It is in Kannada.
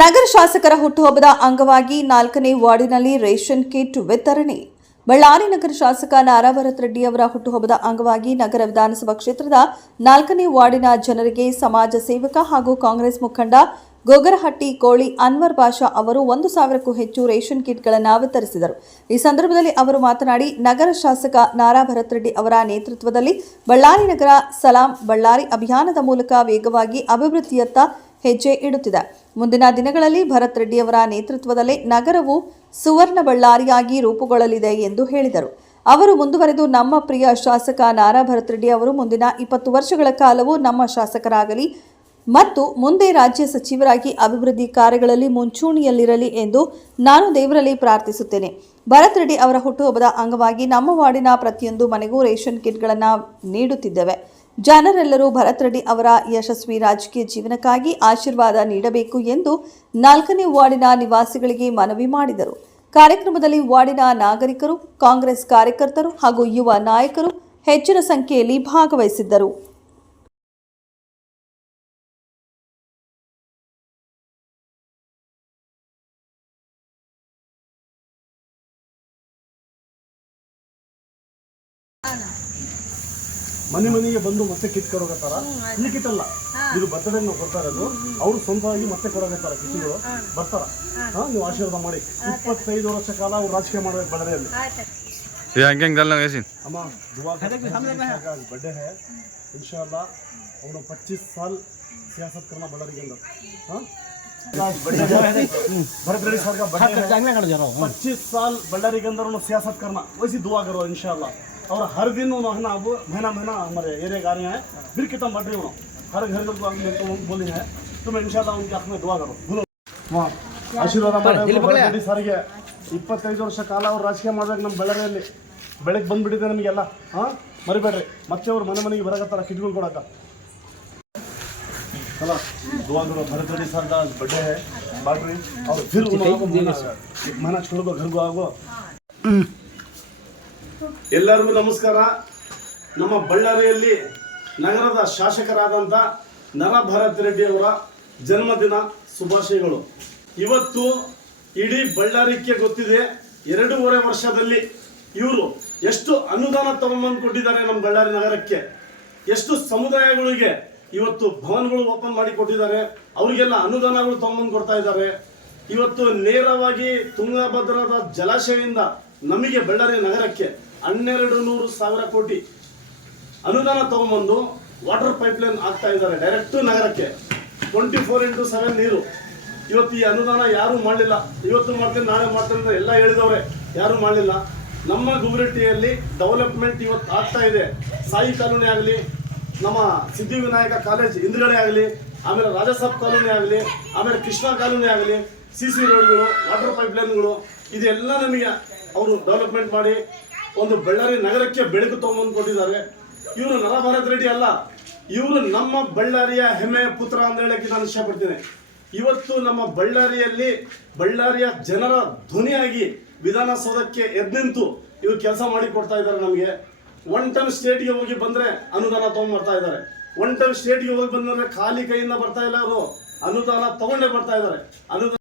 ನಗರ ಶಾಸಕರ ಹುಟ್ಟುಹಬ್ಬದ ಅಂಗವಾಗಿ 4ನೇ ವಾರ್ಡಿನಲ್ಲಿ ರೇಷನ್ ಕಿಟ್ ವಿತರಣೆ. ಬಳ್ಳಾರಿ ನಗರ ಶಾಸಕ ನಾರಾ ಭರತ್ ರೆಡ್ಡಿ ಅವರ ಹುಟ್ಟುಹಬ್ಬದ ಅಂಗವಾಗಿ ನಗರ ವಿಧಾನಸಭಾ ಕ್ಷೇತ್ರದ 4ನೇ ವಾರ್ಡಿನ ಜನರಿಗೆ ಸಮಾಜ ಸೇವಕ ಹಾಗೂ ಕಾಂಗ್ರೆಸ್ ಮುಖಂಡ ಗೊಗರಹಟ್ಟಿ ಕೋಳಿ ಅನ್ವರ್ ಬಾಷಾ ಅವರು 1,000ಕ್ಕೂ ಹೆಚ್ಚು ರೇಷನ್ ಕಿಟ್ಗಳನ್ನು ವಿತರಿಸಿದರು. ಈ ಸಂದರ್ಭದಲ್ಲಿ ಅವರು ಮಾತನಾಡಿ, ನಗರ ಶಾಸಕ ನಾರಾ ಭರತ್ ರೆಡ್ಡಿ ಅವರ ನೇತೃತ್ವದಲ್ಲಿ ಬಳ್ಳಾರಿ ನಗರ ಸಲಾಂ ಬಳ್ಳಾರಿ ಅಭಿಯಾನದ ಮೂಲಕ ವೇಗವಾಗಿ ಅಭಿವೃದ್ಧಿಯತ್ತ ಹೆಜ್ಜೆ ಇಡುತ್ತಿದೆ. ಮುಂದಿನ ದಿನಗಳಲ್ಲಿ ಭರತ್ ರೆಡ್ಡಿ ಅವರ ನೇತೃತ್ವದಲ್ಲೇ ನಗರವು ಸುವರ್ಣ ಬಳ್ಳಾರಿಯಾಗಿ ರೂಪುಗೊಳ್ಳಲಿದೆ ಎಂದು ಹೇಳಿದರು. ಅವರು ಮುಂದುವರೆದು, ನಮ್ಮ ಪ್ರಿಯ ಶಾಸಕ ನಾರಾ ಭರತ್ ರೆಡ್ಡಿ ಅವರು ಮುಂದಿನ 20 ವರ್ಷಗಳ ಕಾಲವೂ ನಮ್ಮ ಶಾಸಕರಾಗಲಿ ಮತ್ತು ಮುಂದೆ ರಾಜ್ಯ ಸಚಿವರಾಗಿ ಅಭಿವೃದ್ಧಿ ಕಾರ್ಯಗಳಲ್ಲಿ ಮುಂಚೂಣಿಯಲ್ಲಿರಲಿ ಎಂದು ನಾನು ದೇವರಲ್ಲಿ ಪ್ರಾರ್ಥಿಸುತ್ತೇನೆ. ಭರತ್ ರೆಡ್ಡಿ ಅವರ ಹುಟ್ಟುಹಬ್ಬದ ಅಂಗವಾಗಿ ನಮ್ಮ ವಾರ್ಡಿನ ಪ್ರತಿಯೊಂದು ಮನೆಗೂ ರೇಷನ್ ಕಿಟ್ಗಳನ್ನು ನೀಡುತ್ತಿದ್ದೇವೆ. ಜನರೆಲ್ಲರೂ ಭರತ್ ರೆಡ್ಡಿ ಅವರ ಯಶಸ್ವಿ ರಾಜಕೀಯ ಜೀವನಕ್ಕಾಗಿ ಆಶೀರ್ವಾದ ನೀಡಬೇಕು ಎಂದು 4ನೇ ವಾರ್ಡಿನ ನಿವಾಸಿಗಳಿಗೆ ಮನವಿ ಮಾಡಿದರು. ಕಾರ್ಯಕ್ರಮದಲ್ಲಿ ವಾರ್ಡಿನ ನಾಗರಿಕರು, ಕಾಂಗ್ರೆಸ್ ಕಾರ್ಯಕರ್ತರು ಹಾಗೂ ಯುವ ನಾಯಕರು ಹೆಚ್ಚಿನ ಸಂಖ್ಯೆಯಲ್ಲಿ ಭಾಗವಹಿಸಿದ್ದರು. ಮನೆ ಮನೆಗೆ ಬಂದು ಮತ್ತೆ ಕಿಟ್ ಕೊಡೋಗತ್ತಾರ. ಈ ಕಿಟ್ ಅಲ್ಲ, ಇದು ಬರ್ತಡೇ ನಾವು ಕೊಡ್ತಾ ಇರೋದು. ಅವರು ಸ್ವಂತವಾಗಿ ಮತ್ತೆ ಕೊಡೋಗತ್ತಾರ ಕಿಟ್ಗಳು ಬರ್ತಾರ. ನೀವು ಆಶೀರ್ವಾದ ಮಾಡಿ. 25 ವರ್ಷ ಕಾಲ ಅವ್ರು ರಾಜಕೀಯ ಮಾಡಬೇಕು ಬಳ್ಳಾರಿಯಲ್ಲಿ. ಅಮ್ಮ दुआ बर्थडे है इंशाल्लाह और 25 साल सियासत करना बಳ್ಳಾರಿ के अंदर. भरत रेड्डी सर का बर्थडे है. 25 साल बಳ್ಳಾರಿ के अंदर उन्होंने सियासत करना, वैसी दुआ करो इंशाल्लाह. और हर दिन उन्होंने अब महीना हमारे एरिया आ रहे हैं. फिर कितना बढ़ रही हो, हर घर को बोली है. तुम इंशाल्लाह उनके हक में दुआ करो. बोलो आशीर्वाद ಮಾಡಿ ಸರ್ಗೆ 25 ವರ್ಷ ಕಾಲ ಅವ್ರು ರಾಜಕೀಯ ಮಾಡ್ಬೇಕು ನಮ್ಮ ಬಳ್ಳಾರಿಯಲ್ಲಿ. ಬೆಳಗ್ಗೆ ಬಂದ್ಬಿಟ್ಟಿದೆ ನಮಗೆಲ್ಲ. ಮರಿಬೇಡ್ರಿ, ಮತ್ತೆ ಅವ್ರು ಮನೆ ಮನೆಗೆ ಬರಕತ್ತಾರ ಕಿಟ್ಗಳು ಕೊಡಕ. चला दुआ करो. भरत रेड्डी सर का बर्थडे है. बाकी और फिर महीना छोड़ दो, घर को आओ. ಎಲ್ಲರಿಗೂ ನಮಸ್ಕಾರ. ನಮ್ಮ ಬಳ್ಳಾರಿಯಲ್ಲಿ ನಗರದ ಶಾಸಕರಾದಂಥ ನಾರಾ ಭರತ್ ರೆಡ್ಡಿ ಅವರ ಜನ್ಮದಿನ ಶುಭಾಶಯಗಳು. ಇವತ್ತು ಇಡೀ ಬಳ್ಳಾರಿಗೆ ಗೊತ್ತಿದೆ, 2.5 ವರ್ಷದಲ್ಲಿ ಇವರು ಎಷ್ಟು ಅನುದಾನ ತಗೊಂಬಂದು ಕೊಟ್ಟಿದ್ದಾರೆ ನಮ್ಮ ಬಳ್ಳಾರಿ ನಗರಕ್ಕೆ. ಎಷ್ಟು ಸಮುದಾಯಗಳಿಗೆ ಇವತ್ತು ಭವನಗಳು ಓಪನ್ ಮಾಡಿ ಕೊಟ್ಟಿದ್ದಾರೆ. ಅವರಿಗೆಲ್ಲ ಅನುದಾನಗಳು ತಗೊಂಬಂದು ಕೊಡ್ತಾ ಇದ್ದಾರೆ. ಇವತ್ತು ನೇರವಾಗಿ ತುಂಗಭದ್ರದ ಜಲಾಶಯದಿಂದ ನಮಗೆ ಬಳ್ಳಾರಿ ನಗರಕ್ಕೆ 12,100,000 ಕೋಟಿ ಅನುದಾನ ತಗೊಂಬಂದು ವಾಟರ್ ಪೈಪ್ಲೈನ್ ಆಗ್ತಾ ಇದ್ದಾರೆ ಡೈರೆಕ್ಟ್ ನಗರಕ್ಕೆ. 24x7 ನೀರು. ಇವತ್ತು ಈ ಅನುದಾನ ಯಾರೂ ಮಾಡಲಿಲ್ಲ. ಇವತ್ತು ಮಾಡ್ತೀನಿ, ನಾಳೆ ಮಾಡ್ತೀನಿ ಅಂತ ಎಲ್ಲ ಹೇಳಿದವ್ರೆ, ಯಾರೂ ಮಾಡಲಿಲ್ಲ. ನಮ್ಮ ಗುಬರಟ್ಟಿಯಲ್ಲಿ ಡೆವಲಪ್ಮೆಂಟ್ ಇವತ್ತು ಆಗ್ತಾ ಇದೆ. ಸಾಯಿ ಕಾಲೋನಿ ಆಗಲಿ, ನಮ್ಮ ಸಿದ್ಧಿವಿನಾಯಕ ಕಾಲೇಜ್ ಹಿಂದ್ಗಡೆ ಆಗಲಿ, ಆಮೇಲೆ ರಾಜಸಾಬ್ ಕಾಲೋನಿ ಆಗಲಿ, ಆಮೇಲೆ ಕೃಷ್ಣ ಕಾಲೋನಿ ಆಗಲಿ, CC ರೋಡ್ಗಳು, ವಾಟರ್ ಪೈಪ್ಲೈನ್ಗಳು, ಇದೆಲ್ಲ ನಮಗೆ ಅವರು ಡೆವಲಪ್ಮೆಂಟ್ ಮಾಡಿ ಒಂದು ಬಳ್ಳಾರಿ ನಗರಕ್ಕೆ ಬೆಳಕು ತಗೊಂಬಂದು ಕೊಟ್ಟಿದ್ದಾರೆ. ಇವರು ನಾರಾ ಭರತ್ ರೆಡ್ಡಿ ಅಲ್ಲ, ಇವರು ನಮ್ಮ ಬಳ್ಳಾರಿಯ ಹೆಮ್ಮೆಯ ಪುತ್ರ ಅಂತ ಹೇಳಕ್ಕೆ ನಾನು ಇಷ್ಟಪಡ್ತೇನೆ. ಇವತ್ತು ನಮ್ಮ ಬಳ್ಳಾರಿಯಲ್ಲಿ ಬಳ್ಳಾರಿಯ ಜನರ ಧ್ವನಿಯಾಗಿ ವಿಧಾನಸೌಧಕ್ಕೆ ಎದ್ನಿಂತು ಇವರು ಕೆಲಸ ಮಾಡಿ ಕೊಡ್ತಾ ಇದ್ದಾರೆ. ನಮಗೆ 1 ಟನ್ ಸ್ಟೇಟ್ಗೆ ಹೋಗಿ ಬಂದರೆ ಅನುದಾನ ತಗೊಂಡ್ಬರ್ತಾ ಇದ್ದಾರೆ. 1 ಟನ್ ಸ್ಟೇಟ್ಗೆ ಹೋಗಿ ಬಂದರೆ ಖಾಲಿ ಕೈಯಿಂದ ಬರ್ತಾ ಇಲ್ಲ, ಅವರು ಅನುದಾನ ತಗೊಂಡೇ ಬರ್ತಾ ಇದ್ದಾರೆ. ಅನುದಾನ